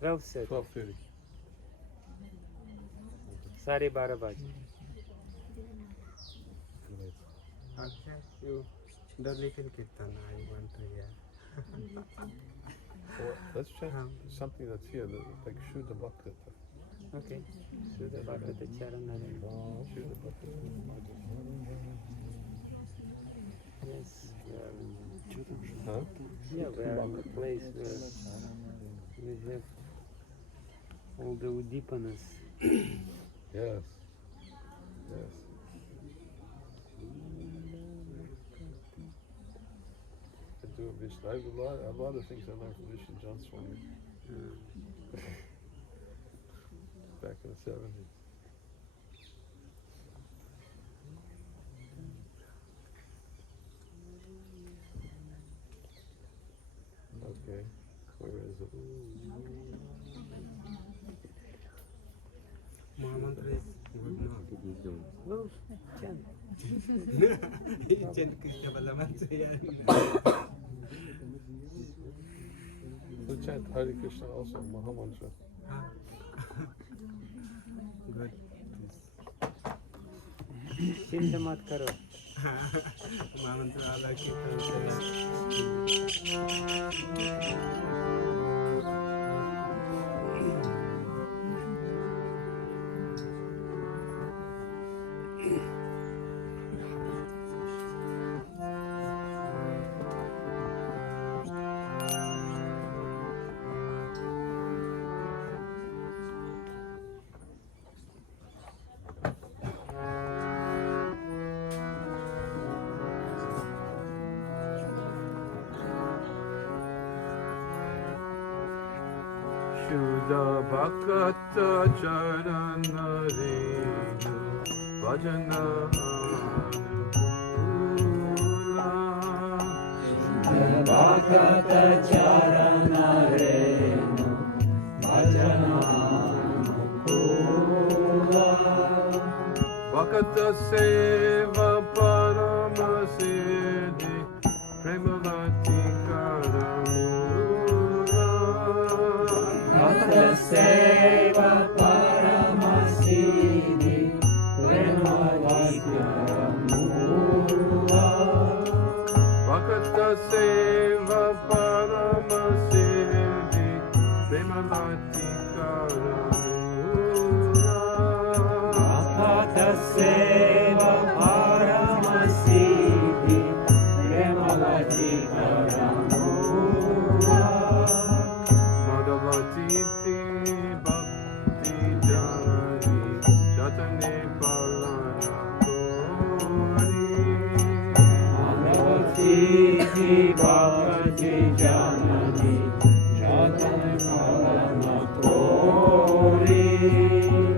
12:30. 12:30. Sari Barabaji. Okay, you, the little kirtan I want to hear. Well, let's chant something that's here, like Shuddha Bhakta. Okay. Sudha Bhakta Charanare. Shuddha Bhakta. Yes. Huh? Yeah, we are in the place where we have all the Udipanas. Yes. Yes. I do a Vishnu. I have a lot of things I learned from Vishnu John Swami. Back in the 70s. Okay, where is it? Mahamantra is good now. Well, chant. Chant Krishna Balamantra. So chant Hare Krishna also, Mahamantra. Good. Shinta mat karo. Mahamantra Allah Kirtan. Shuddha Bhakta Charanarenu Vajana Anukula Bhakta Charanarenu Bhajana Anukula Bhakta Seva Paramasiddhi Premavati Karamula Bhakta Seva Paramasiddhi Premavati Karamula Bhakta Seva Paramasiddhi Premavati Karamula Bhakta Seva Paramasiddhi Premavati Karamula Madhavati Bhakti Janani Jatane Palana Gauri Bhakti Janani Jatana Kalana Tori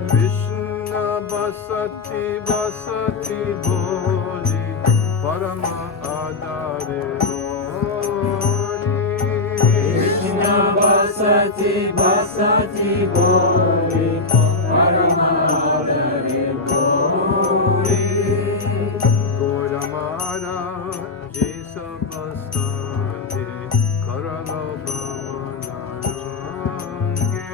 Krishna Basati Basati Boli Parama Adare Hori Sati Gauri Paramadare Gauri Gauramara Jesa Bastane Karala Brahmanarange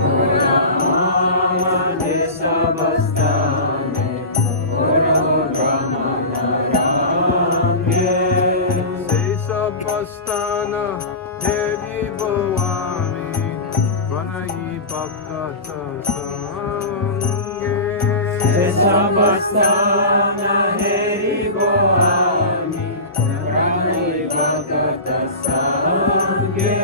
Gaurama Desa Bastane Gaurama Brahmanarange Jesa Bastana Heri Bhavami Pranai Bhakata Sange Sabastana Heri Goami Pranai Bhagata Sanghe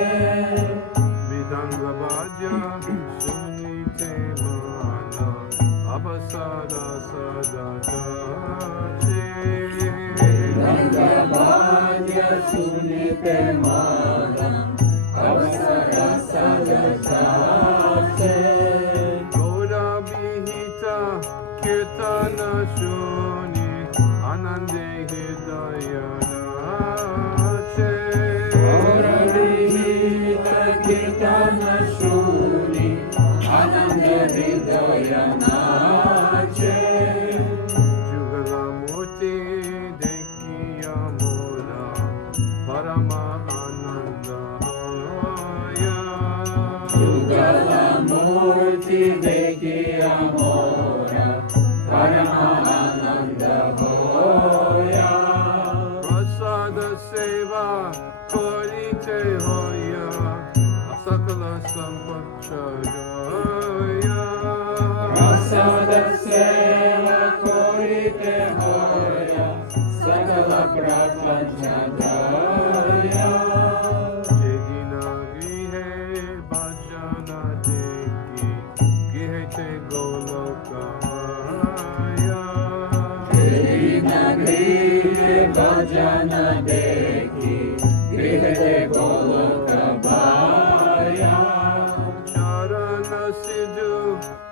Vidanga Bhaja Sunite Mana Abasada Sada Dache Nandavadya Sunite Mana Avasara Sadachate Gaura Bihita Kirtana Shuni Anande Hidaya Nache Gaura Vihita Kirtana Shuni Ananda Hridaya Nache Jugala Murti Dekiya Mola Parama Ananda Aya Yugala Murti Dekhi Amora Paramananda Hoya Prasada Seva Korite Hoya Asakala Sampacharaya Prasada Seva Korite Hoya Sakala Prapanchadaya Jedina Grihe Bhajana Deki Gihete Golokaya Nagrihe Bhajana Dekhi Grihete Golokabaya Charana Sidhu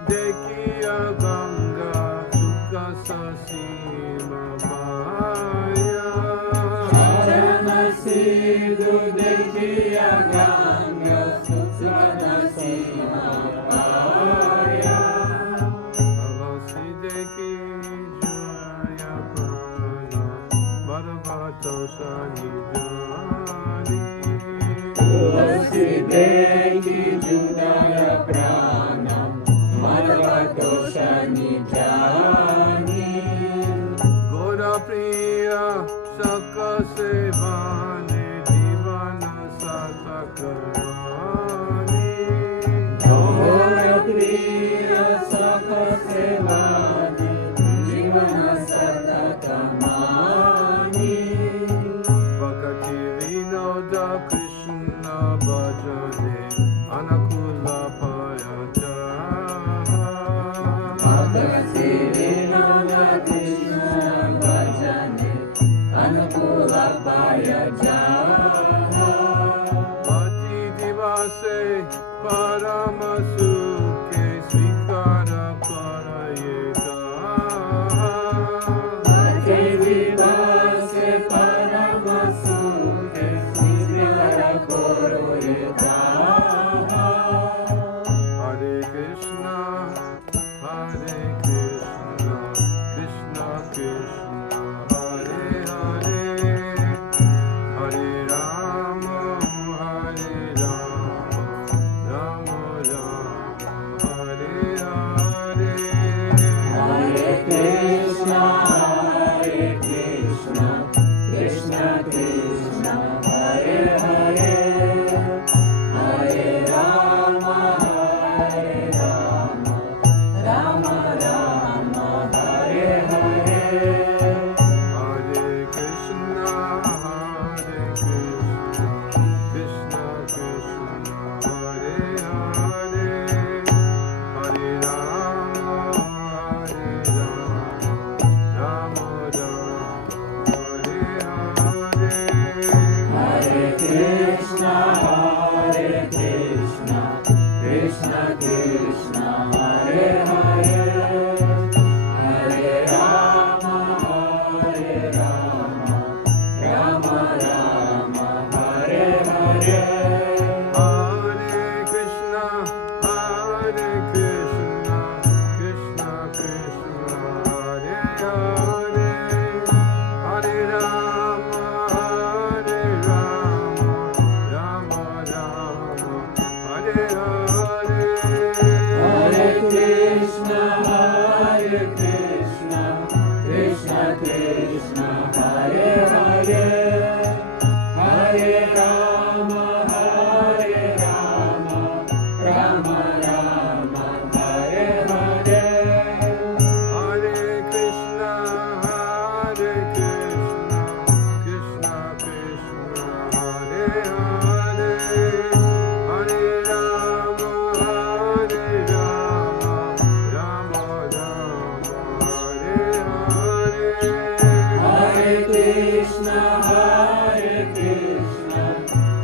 Dekiya Ganga Sukha Sasima Maya Charana Sidhu Dekhiya Ganga Sukhana Sima Paya Avasi Deki Jaya Prana Bharavato Sanidani Tulasi Dekhi Judaya Pranam Madhavato Shanijani Gora Priya Saka Sevane Divana Satakarani Gaura Priya Saka Sevani Jivana Satakamani Bhakati Vinoda Krishna Bhajane Anakula Payata Krishna, Hare Hare, Hare Rama, Rama Rama, Hare Hare. Hare Krishna,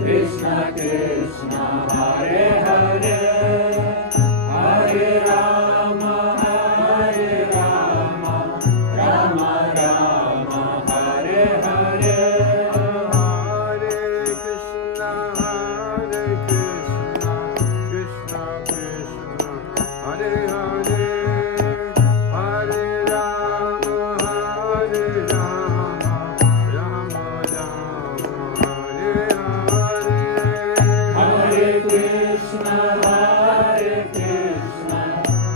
Krishna Krishna, Hare Hare, Hare Rama, Rama Rama, Hare Hare. Hare Krishna, Krishna Krishna, Hare Hare, Hare Rama, Rama Rama, Hare Hare. Hare Krishna,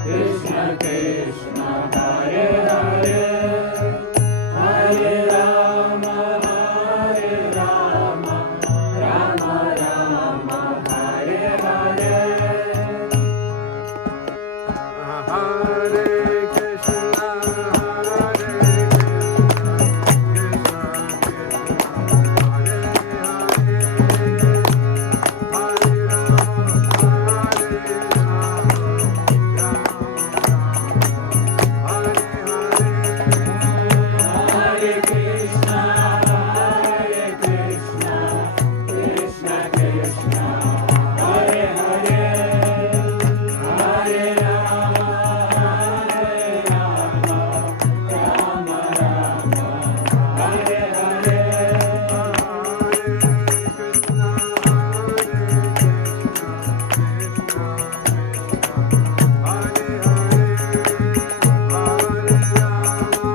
Krishna Krishna, Hare Hare, Hare Rama, Rama Rama, Hare Hare. Hare Krishna, Krishna Krishna, Hare Hare, Hare Rama, Rama Rama, Hare Hare. Hare Krishna,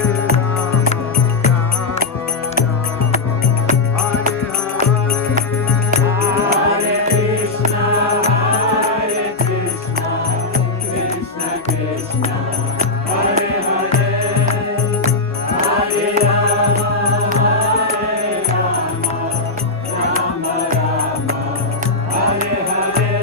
Hare Krishna, Krishna Krishna, Hare Hare, Hare Rama, Rama Rama, Hare Hare.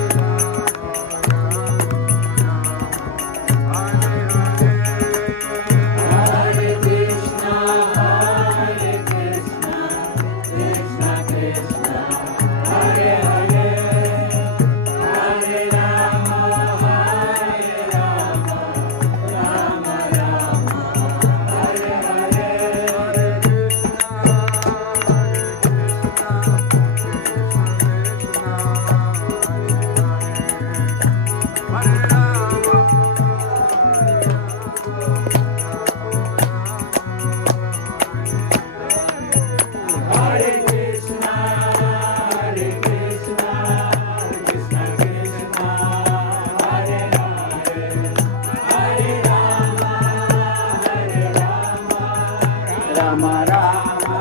Hare Krishna, Krishna Krishna, Hare Hare, Hare Rama, Rama Rama, Hare Hare. Hare Krishna, Krishna Krishna, Hare Hare, Hare Rama, Rama Rama,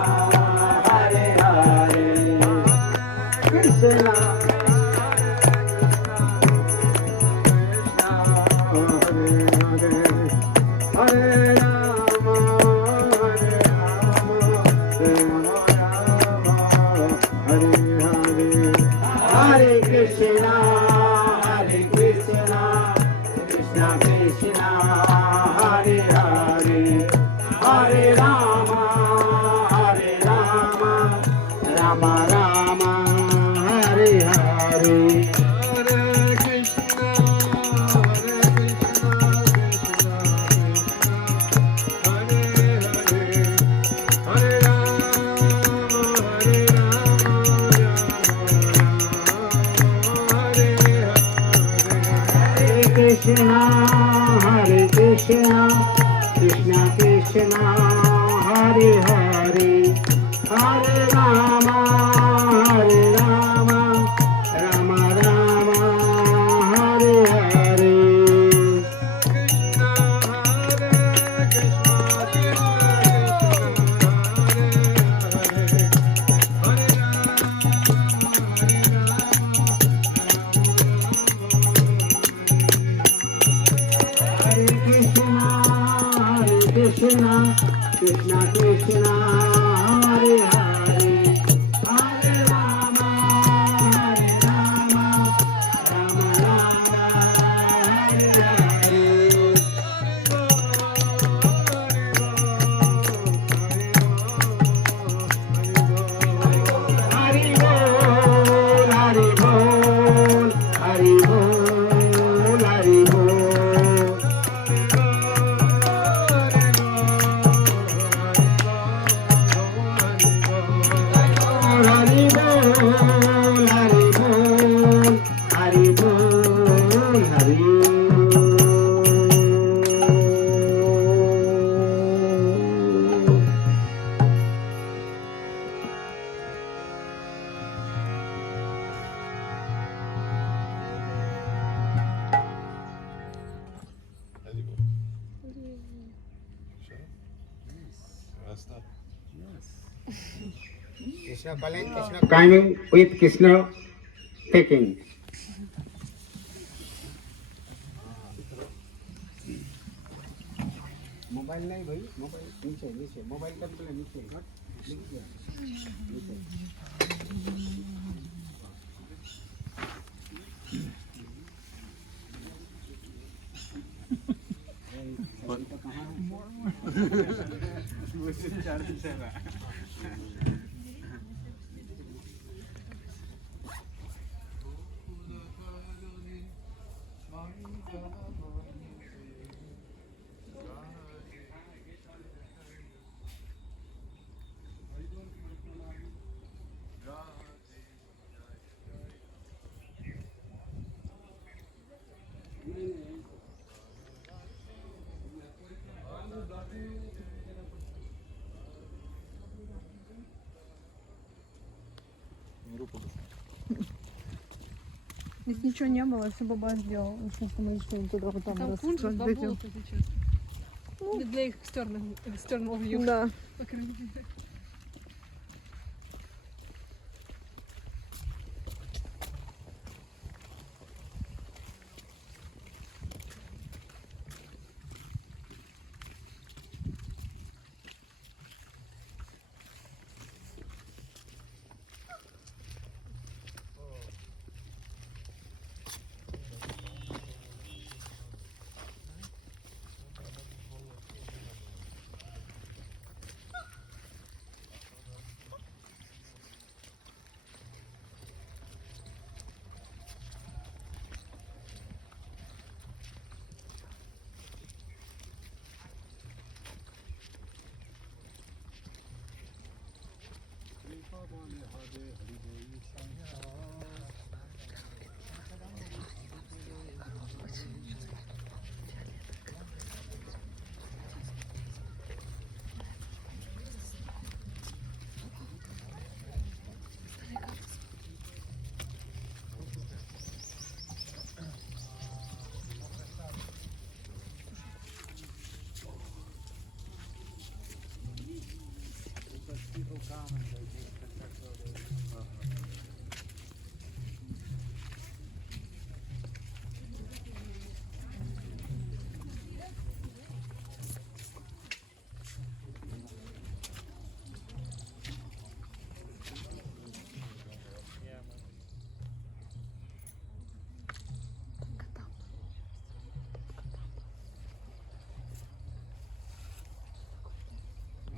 Hare Hare. Hare Krishna, Krishna Krishna, Hare Hare, Hare Rama, Rama Rama, Hare Hare. Krishna, Hare Krishna, Krishna Krishna, Hare Hare, Hare Rama, Rama Rama, Hare Hare. Krishna, Hare Krishna, Krishna Krishna, Hare Hare, Hare Rama, Rama Rama, Hare Hare. Krishna calling, Krishna Timing with Krishna taking. Mobile नहीं भाई, mobile नीचे नीचे, mobile का पहले नीचे नीचे। Здесь ничего не было, все баба сделал. Ну, что мы решили туда вот там Там раз кунжут, дойдем. болото сейчас. Ну, для их external view. Да. По крайней мере.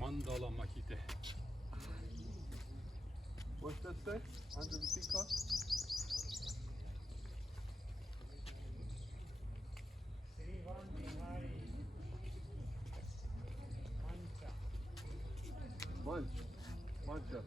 Mandala makite. What's that say? Under the peacock? Bunch. Mancha.